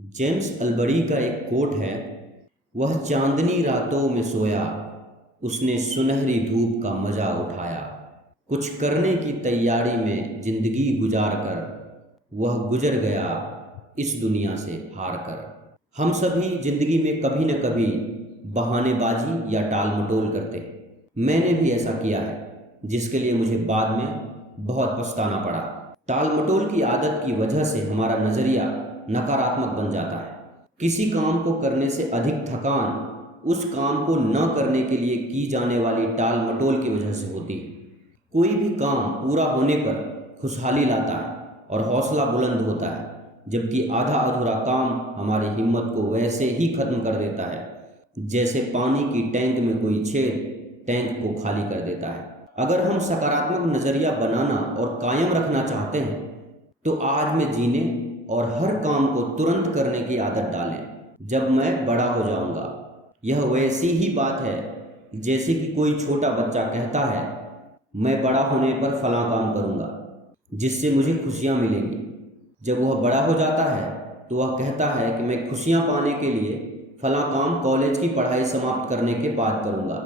James Albery का एक coat है, वह चांदनी रातों में सोया, उसने सुनहरी धूप का मजा उठाया। कुछ करने की तैयारी में जिंदगी गुजार कर वह गुजर गया इस दुनिया से हार कर। हम सभी जिंदगी में कभी न कभी बहानेबाजी या टाल मटोल करते हैं। मैंने भी ऐसा किया है, जिसके लिए मुझे बाद में बहुत पछताना पड़ा। टाल मटोल की आदत की वजह से हमारा नजरिया नकारात्मक बन जाता है। किसी काम को करने से अधिक थकान उस काम को न करने के लिए की जाने वाली टाल मटोल की वजह से होती है। कोई भी काम पूरा होने पर खुशहाली लाता है और हौसला बुलंद होता है, जबकि आधा अधूरा काम हमारी हिम्मत को वैसे ही खत्म कर देता है जैसे पानी की टैंक में कोई छेद टैंक को खाली कर देता है। अगर हम सकारात्मक नजरिया बनाना और कायम रखना चाहते हैं तो आज में जीने और हर काम को तुरंत करने की आदत डालें। जब मैं बड़ा हो जाऊंगा, यह वैसी ही बात है जैसे कि कोई छोटा बच्चा कहता है, मैं बड़ा होने पर फलां काम करूंगा जिससे मुझे खुशियां मिलेंगी। जब वह बड़ा हो जाता है तो वह कहता है कि मैं खुशियां पाने के लिए फलां काम कॉलेज की पढ़ाई समाप्त करने के बाद करूंगा।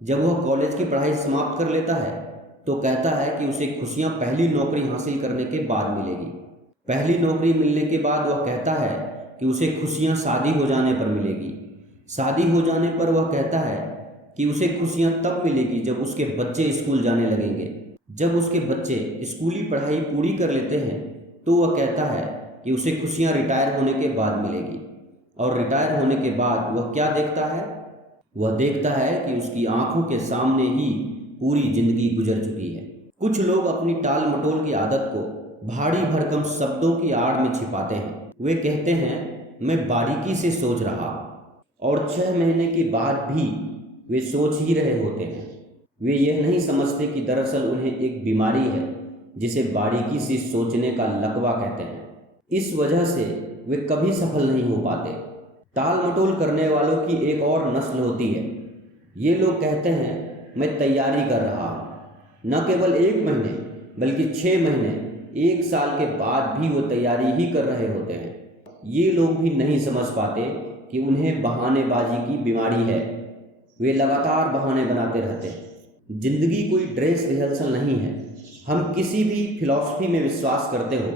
जब वह कॉलेज की पढ़ाई समाप्त कर लेता है तो कहता है कि उसे खुशियां पहली नौकरी हासिल करने के बाद मिलेगी। पहली नौकरी मिलने के बाद वह कहता है कि उसे खुशियां शादी हो जाने पर मिलेगी। शादी हो जाने पर वह कहता है कि उसे खुशियां तब मिलेगी जब उसके बच्चे स्कूल जाने लगेंगे। जब उसके बच्चे स्कूली पढ़ाई पूरी कर लेते हैं तो वह कहता है कि उसे खुशियां रिटायर होने के बाद मिलेगी। और रिटायर होने के बाद वह क्या देखता है? वह देखता है कि उसकी आंखों के सामने ही पूरी जिंदगी गुजर चुकी है। कुछ लोग अपनी टाल मटोल की आदत को भारी भरकम शब्दों की आड़ में छिपाते हैं। वे कहते हैं, मैं बारीकी से सोच रहा, और 6 महीने के बाद भी वे सोच ही रहे होते हैं। वे यह नहीं समझते कि दरअसल उन्हें एक बीमारी है जिसे बारीकी से सोचने का लकवा कहते हैं। इस वजह से वे कभी सफल नहीं हो पाते। टाल मटोल करने वालों की एक और नस्ल होती है। ये लोग कहते हैं, मैं तैयारी कर रहा हूँ। न केवल 1 महीने बल्कि 6 महीने, 1 साल के बाद भी वो तैयारी ही कर रहे होते हैं। ये लोग भी नहीं समझ पाते कि उन्हें बहानेबाजी की बीमारी है। वे लगातार बहाने बनाते रहते हैं। जिंदगी कोई ड्रेस रिहर्सल नहीं है। हम किसी भी फिलॉसफी में विश्वास करते हो,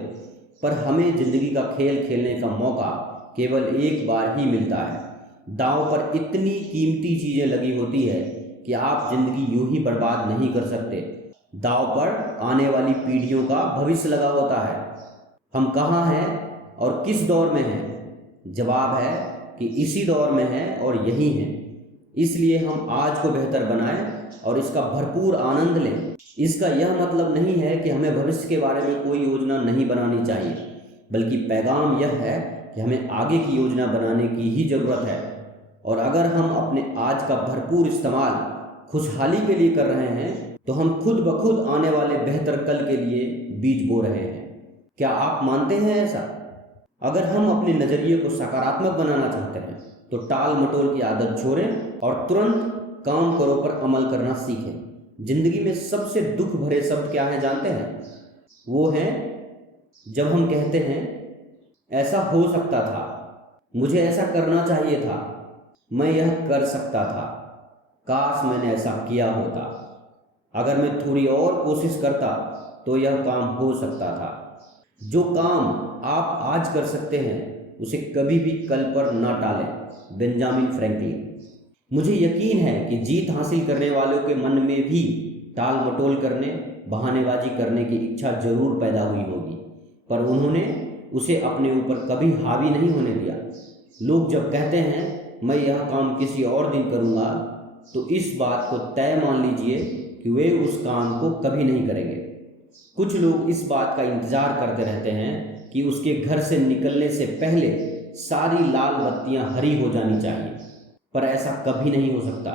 पर हमें जिंदगी का खेल खेलने का मौका केवल एक बार ही मिलता है। दांव पर इतनी कीमती चीजें लगी होती है कि आप जिंदगी यूं ही बर्बाद नहीं कर सकते। दांव पर आने वाली पीढ़ियों का भविष्य लगा होता है। हम कहाँ हैं और किस दौर में हैं? जवाब है कि इसी दौर में हैं और यही हैं। इसलिए हम आज को बेहतर बनाएं और इसका भरपूर आनंद लें। इसका यह मतलब नहीं है कि हमें भविष्य के बारे में कोई योजना नहीं बनानी चाहिए, बल्कि पैगाम यह है कि हमें आगे की योजना बनाने की ही ज़रूरत है। और अगर हम अपने आज का भरपूर इस्तेमाल खुशहाली के लिए कर रहे हैं तो हम खुद ब खुद आने वाले बेहतर कल के लिए बीज बो रहे हैं। क्या आप मानते हैं ऐसा? अगर हम अपने नज़रिए को सकारात्मक बनाना चाहते हैं तो टाल मटोल की आदत छोड़ें और तुरंत काम करो पर अमल करना सीखें। जिंदगी में सबसे दुख भरे शब्द क्या हैं जानते हैं? वो हैं जब हम कहते हैं, ऐसा हो सकता था, मुझे ऐसा करना चाहिए था, मैं यह कर सकता था, काश मैंने ऐसा किया होता, अगर मैं थोड़ी और कोशिश करता तो यह काम हो सकता था। जो काम आप आज कर सकते हैं उसे कभी भी कल पर ना टालें। Benjamin Franklin. मुझे यकीन है कि जीत हासिल करने वालों के मन में भी टाल मटोल करने, बहानेबाजी करने की इच्छा जरूर पैदा हुई होगी, पर उन्होंने उसे अपने ऊपर कभी हावी नहीं होने दिया। लोग जब कहते हैं, मैं यह काम किसी और दिन करूँगा, तो इस बात को तय मान लीजिए कि वे उस काम को कभी नहीं करेंगे। कुछ लोग इस बात का इंतजार करते रहते हैं कि उसके घर से निकलने से पहले सारी लाल बत्तियां हरी हो जानी चाहिए, पर ऐसा कभी नहीं हो सकता।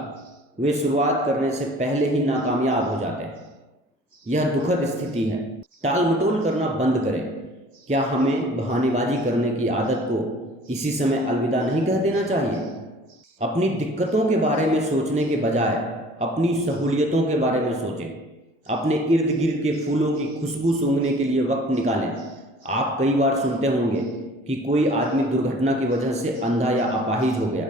वे शुरुआत करने से पहले ही नाकामयाब हो जाते हैं। यह दुखद स्थिति है। टाल मटोल करना बंद करें। क्या हमें बहानेबाजी करने की आदत को इसी समय अलविदा नहीं कह देना चाहिए? अपनी दिक्कतों के बारे में सोचने के बजाय अपनी सहूलियतों के बारे में सोचें। अपने इर्द गिर्द के फूलों की खुशबू सूंघने के लिए वक्त निकालें। आप कई बार सुनते होंगे, कि कोई आदमी दुर्घटना की वजह से अंधा या अपाहिज हो गया,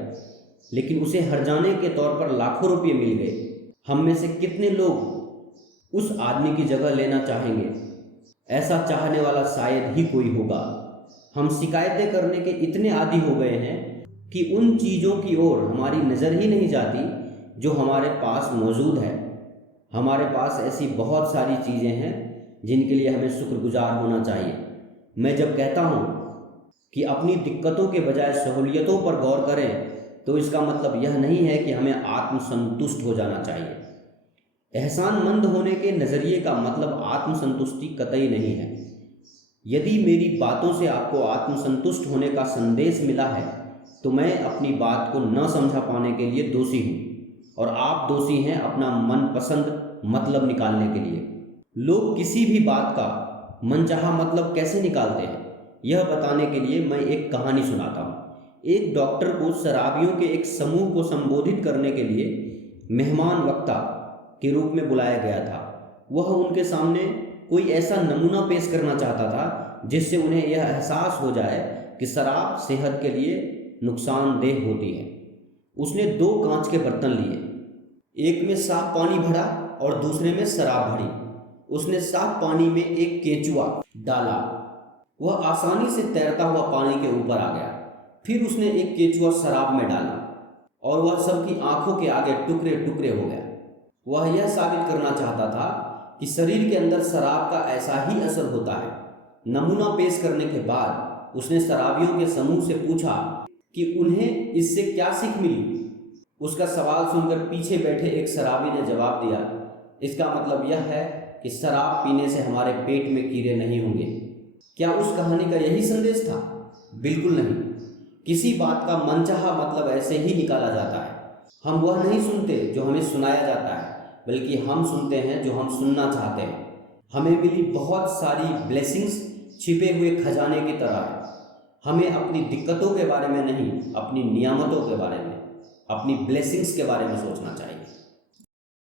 लेकिन उसे हर्जाने के तौर पर लाखों रुपये मिल गए। हम में से कितने लोग उस आदमी की जगह लेना चाहेंगे? ऐसा चाहने वाला शायद ही कोई होगा। हम शिकायतें करने के इतने आदी हो गए हैं कि उन चीज़ों की ओर हमारी नज़र ही नहीं जाती जो हमारे पास मौजूद है। हमारे पास ऐसी बहुत सारी चीज़ें हैं जिनके लिए हमें शुक्रगुजार होना चाहिए। मैं जब कहता हूँ कि अपनी दिक्कतों के बजाय सहूलियतों पर गौर करें, तो इसका मतलब यह नहीं है कि हमें आत्मसंतुष्ट हो जाना चाहिए। एहसानमंद होने के नज़रिए का मतलब आत्मसंतुष्टि कतई नहीं है। यदि मेरी बातों से आपको आत्मसंतुष्ट होने का संदेश मिला है, तो मैं अपनी बात को न समझा पाने के लिए दोषी हूँ, और आप दोषी हैं अपना मनपसंद मतलब निकालने के लिए। लोग किसी भी बात का मनचाहा मतलब कैसे निकालते हैं, यह बताने के लिए मैं एक कहानी सुनाता हूँ। एक डॉक्टर को शराबियों के एक समूह को संबोधित करने के लिए मेहमान वक्ता के रूप में बुलाया गया था। वह उनके सामने कोई ऐसा नमूना पेश करना चाहता था जिससे उन्हें यह एहसास हो जाए कि शराब सेहत के लिए नुकसानदेह होती है। उसने 2 कांच के बर्तन लिए, एक में साफ पानी भरा और दूसरे में शराब भरी। उसने साफ पानी में एक केंचुआ डाला, वह आसानी से तैरता हुआ पानी के ऊपर आ गया। फिर उसने एक केंचुआ शराब में डाला और वह सबकी आंखों के आगे टुकड़े टुकड़े हो गया। वह यह साबित करना चाहता था कि शरीर के अंदर शराब का ऐसा ही असर होता है। नमूना पेश करने के बाद उसने शराबियों के समूह से पूछा कि उन्हें इससे क्या सीख मिली। उसका सवाल सुनकर पीछे बैठे एक शराबी ने जवाब दिया, इसका मतलब यह है कि शराब पीने से हमारे पेट में कीड़े नहीं होंगे। क्या उस कहानी का यही संदेश था? बिल्कुल नहीं। किसी बात का मनचाहा मतलब ऐसे ही निकाला जाता है। हम वह नहीं सुनते जो हमें सुनाया जाता है, बल्कि हम सुनते हैं जो हम सुनना चाहते हैं। हमें मिली बहुत सारी ब्लेसिंग्स छिपे हुए खजाने की तरह है। हमें अपनी दिक्कतों के बारे में नहीं, अपनी नियामतों के बारे में, अपनी ब्लेसिंग्स के बारे में सोचना चाहिए।